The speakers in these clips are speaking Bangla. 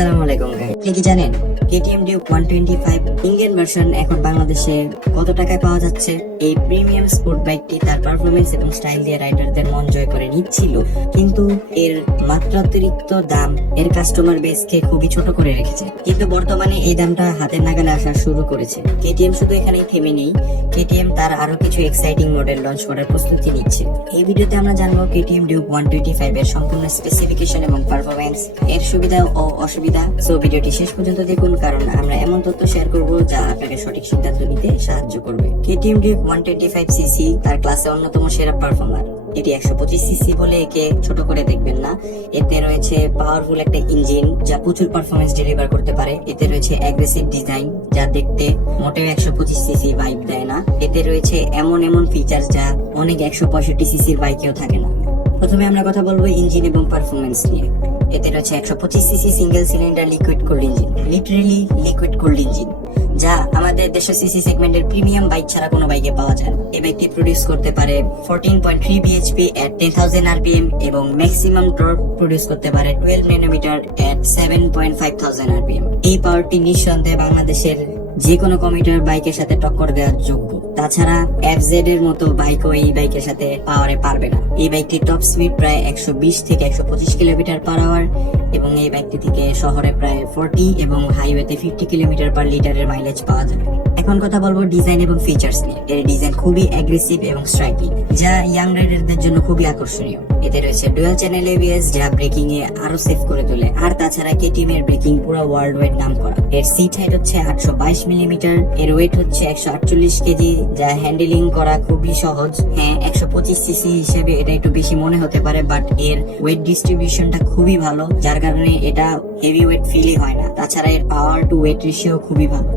আসসালামু আলাইকুম গাইস। আপনি কি জানেন KTM Duke 125 ইন্ডিয়ান ভার্সন এখন বাংলাদেশে কত টাকায় পাওয়া যাচ্ছে? এই প্রিমিয়াম স্পোর্ট বাইকটি তার পারফরমেন্স এবং স্টাইল দিয়ে রাইডারদের মন জয় করে নিচ্ছিল, কিন্তু এর মাত্রাতিরিক্ত দাম এর কাস্টমার বেসকে খুবই ছোট করে রেখেছে। কিন্তু বর্তমানে এই দামটা হাতের নাগালে আসা শুরু করেছে। KTM শুধু এখানেই থেমে নেই, KTM তার আরো কিছু এক্সাইটিং মডেল লঞ্চ করার প্রস্তুতি নিচ্ছে। এই ভিডিওতে আমরা জানবো KTM Duke 125 এর সম্পূর্ণ স্পেসিফিকেশন এবং পারফরমেন্স, এর সুবিধা ও অসুবিধা। সো ভিডিওটি শেষ পর্যন্ত দেখুন, কারণ আমরা এমন তথ্য শেয়ার করব যা আপনাকে সঠিক সিদ্ধান্ত নিতে সাহায্য করবে। KTM Duke 125cc তার ক্লাসে অন্যতম সেরা পারফর্মার। এটি 125cc বলে একে ছোট করে দেখবেন না। এতে রয়েছে পাওয়ারফুল একটা ইঞ্জিন যা প্রচুর পারফরমেন্স ডেলিভার করতে পারে। এতে রয়েছে অ্যাগ্রেসিভ ডিজাইন যা দেখতে মোটেও 125cc ভাইব দেয় না। এতে রয়েছে এমন ফিচার যা অনেক 165cc বাইকেও থাকে না। প্রথমে আমরা কথা বলবো ইঞ্জিন এবং পারফরমেন্স নিয়ে। এতে রয়েছে 125cc single cylinder liquid cooled engine, literally liquid cooled engine, যা আমাদের 150cc সেগমেন্টের প্রিমিয়াম বাইক ছাড়া কোনো বাইকে পাওয়া যায় না। এই বাইকটি প্রডিউস করতে পারে 14.3 bhp at 10,000 rpm এবং ম্যাক্সিমাম টর্ক প্রডিউস করতে পারে 12 nanometer at 7,500 rpm। এই পাওয়ারটি নিঃসন্দেহে বাংলাদেশের যে কোনো কমিউটার বাইকের সাথে টক্কর দেওয়ার যোগ্য। তাছাড়া FZ এর মতো বাইকও এই বাইকের সাথে পাওয়ারে পারবে না। এই বাইকটির টপ স্পিড প্রায় 120 থেকে 125 কিলোমিটার পার আওয়ার এবং এই বাইকটি থেকে শহরে প্রায় 40 এবং হাইওয়েতে 50 কিলোমিটার পার লিটারের মাইলেজ পাওয়া যাবে। এখন কথা বলবো ডিজাইন এবং ফিচার্স নিয়ে। এর ডিজাইন খুবই অ্যাগ্রেসিভ এবং স্ট্রাইকিং, যা ইয়াং রাইডারদের জন্য খুবই আকর্ষণীয়। এতে রয়েছে ডুয়াল চ্যানেল ABS যা ব্রেকিং এ আরো সেফ করে তোলে। আর তাছাড়া KTM এর ব্রেকিং পুরো ওয়ার্ল্ড ওয়াইড নাম করা। এর সিট হাইট হচ্ছে 822 মিলিমিটার, এর ওয়েট হচ্ছে 148 কেজি, যা হ্যান্ডেলিং করা খুবই সহজ। হ্যাঁ, 125cc হিসেবে এটা একটু বেশি মনে হতে পারে, বাট এর ওয়েট ডিস্ট্রিবিউশনটা খুবই ভালো, যার কারণে এটা হেভি ওয়েট ফিলই হয় না। তাছাড়া এর পাওয়ার টু ওয়েট রেশিও খুবই ভালো।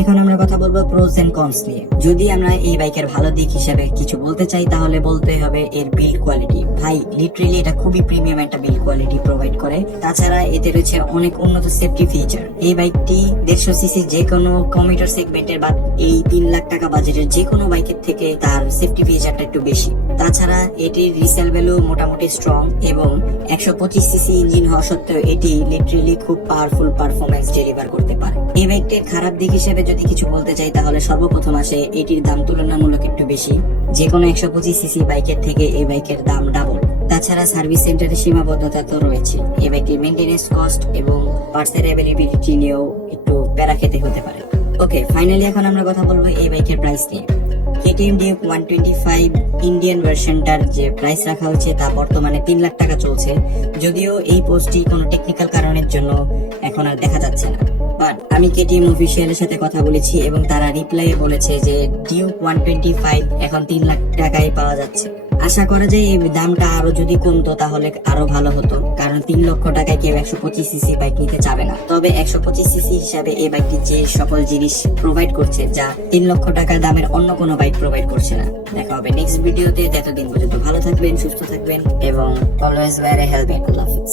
এখন আমরা কথা বলবো প্রোস এন্ড কনস নিয়ে। যদি আমরা এই বাইকের ভালো দিক হিসেবে কিছু বলতে চাই তাহলে বলতে হবে এর বিল্ড কোয়ালিটি। ভাই, লিটারেলি এটা খুবই প্রিমিয়াম একটা বিল্ড কোয়ালিটি প্রোভাইড করে। তাছাড়া এতে রয়েছে অনেক উন্নত সেফটি ফিচার। এই বাইকটি 150cc যে কোনো কমিউটার সেগমেন্টের বা এই 3 লাখ টাকা বাজেটের যে কোনো বাইকের থেকে তার সেফটি ফিচারটা একটু বেশি। তাছাড়া এটির রিসেল ভ্যালু মোটামুটি স্ট্রং এবং 125cc ইঞ্জিন হওয়া সত্ত্বেও এটি লিটারেলি খুব পাওয়ারফুল পারফরমেন্স ডেলিভার করতে পারে। এই বাইকটির খারাপ দিক হিসেবে যদি কিছু বলতে চাই তাহলে সর্বপ্রথম আসে এটির দাম তুলনামূলক একটু বেশি। যে কোনো 125cc বাইকের থেকে এই বাইকের দাম ডাবল। তাছাড়া সার্ভিস সেন্টারের সীমাবদ্ধতা তো রয়েছে। এই বাইকটির মেইনটেনেন্স কস্ট এবং পার্টসের অ্যাভেলেবিলিটি নিয়েও একটু প্যারা খেতে হতে পারে। ওকে, ফাইনালি এখন আমরা কথা বলবো এই বাইকের প্রাইস নিয়ে। KTM Duke 125 ইন্ডিয়ান ভার্সনটার যে প্রাইস রাখা হয়েছে তা বর্তমানে 3 লাখ টাকা চলছে, যদিও এই পোস্টটি কোনো টেকনিক্যাল কারণের জন্য এখন আর দেখা যাচ্ছে না। বাট আমি KTM অফিসিয়ালের সাথে কথা বলেছি এবং তারা রিপ্লাইয়ে বলেছে যে Duke 125 এখন 3 লাখ টাকায় পাওয়া যাচ্ছে। আশা করা যায় এই দামটা আরো যদি কমতো তাহলে আরো ভালো হতো, কারণ 3 লক্ষ টাকায় কেউ 125cc বাইক নিতে চাবে না। তবে 125cc হিসাবে এই বাইকটি যে সকল জিনিস প্রোভাইড করছে যা 3 লক্ষ টাকার দামের অন্য কোনো বাইক প্রোভাইড করছে না। দেখা হবে নেক্সট ভিডিওতে। ততদিন পর্যন্ত ভালো থাকবেন, সুস্থ থাকবেন এবং অলওয়েজ ওয়্যার এ হেলমেট। আল্লাহ হাফেজ।